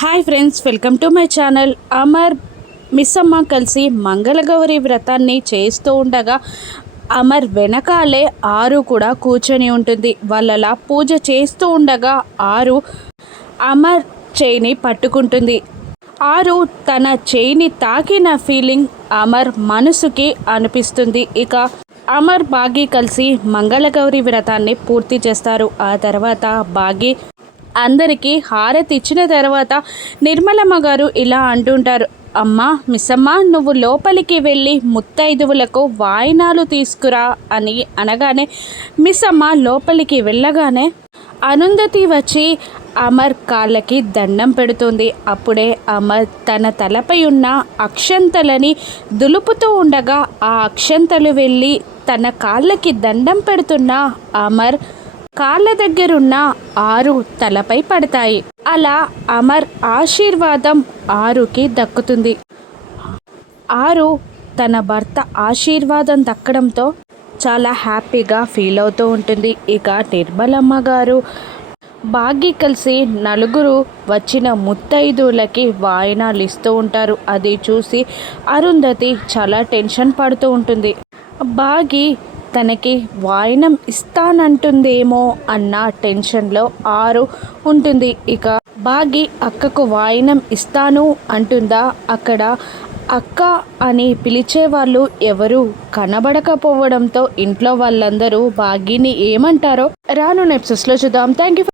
Hi friends, welcome to my channel. Amar Missamma కలిసి మంగళగౌరి వ్రతాన్ని చేస్తూ ఉండగా అమర్ వెనకాలే ఆరు కూడా కూర్చొని ఉంటుంది. వాళ్ళలా పూజ చేస్తూ ఉండగా ఆరు అమర్ చేయిని పట్టుకుంటుంది. ఆరు తన చేయిని తాకిన ఫీలింగ్ అమర్ మనసుకి అనిపిస్తుంది. ఇక అమర్ బాగి కలిసి మంగళగౌరి వ్రతాన్ని పూర్తి చేస్తారు. ఆ తర్వాత బాగి అందరికీ హారతి ఇచ్చిన తర్వాత నిర్మలమ్మ గారు ఇలా అంటుంటారు, అమ్మా మిస్సమ్మ, నువ్వు లోపలికి వెళ్ళి ముత్తైదువులకు వాయినాలు తీసుకురా అని అనగానే మిస్సమ్మ లోపలికి వెళ్ళగానే అరుంధతి వచ్చి అమర్ కాళ్ళకి దండం పెడుతుంది. అప్పుడే అమర్ తన తలపై ఉన్న అక్షంతలని దులుపుతూ ఉండగా ఆ అక్షంతలు వెళ్ళి తన కాళ్ళకి దండం పెడుతున్న అమర్ కాళ్ళ దగ్గరున్న ఆరు తలపై పడతాయి. అలా అమర్ ఆశీర్వాదం ఆరుకి దక్కుతుంది. ఆరు తన భర్త ఆశీర్వాదం దక్కడంతో చాలా హ్యాపీగా ఫీల్ అవుతూ ఉంటుంది. ఇక నిర్మలమ్మ గారు బాగి కలిసి నలుగురు వచ్చిన ముత్తైదువులకి వాయినాలు ఇస్తూ ఉంటారు. అది చూసి అరుంధతి చాలా టెన్షన్ పడుతూ ఉంటుంది. బాగి తనకి వాయినం ఇస్తానంటుందేమో అన్న టెన్షన్లో ఆరు ఉంటుంది. ఇక బాగి అక్కకు వాయినం ఇస్తాను అంటుందా? అక్కడ అక్క అని పిలిచే వాళ్ళు ఎవరు కనబడకపోవడంతో ఇంట్లో వాళ్ళందరూ బాగిని ఏమంటారో రాను ఎపిసోడ్స్లో చూద్దాం. Thank you.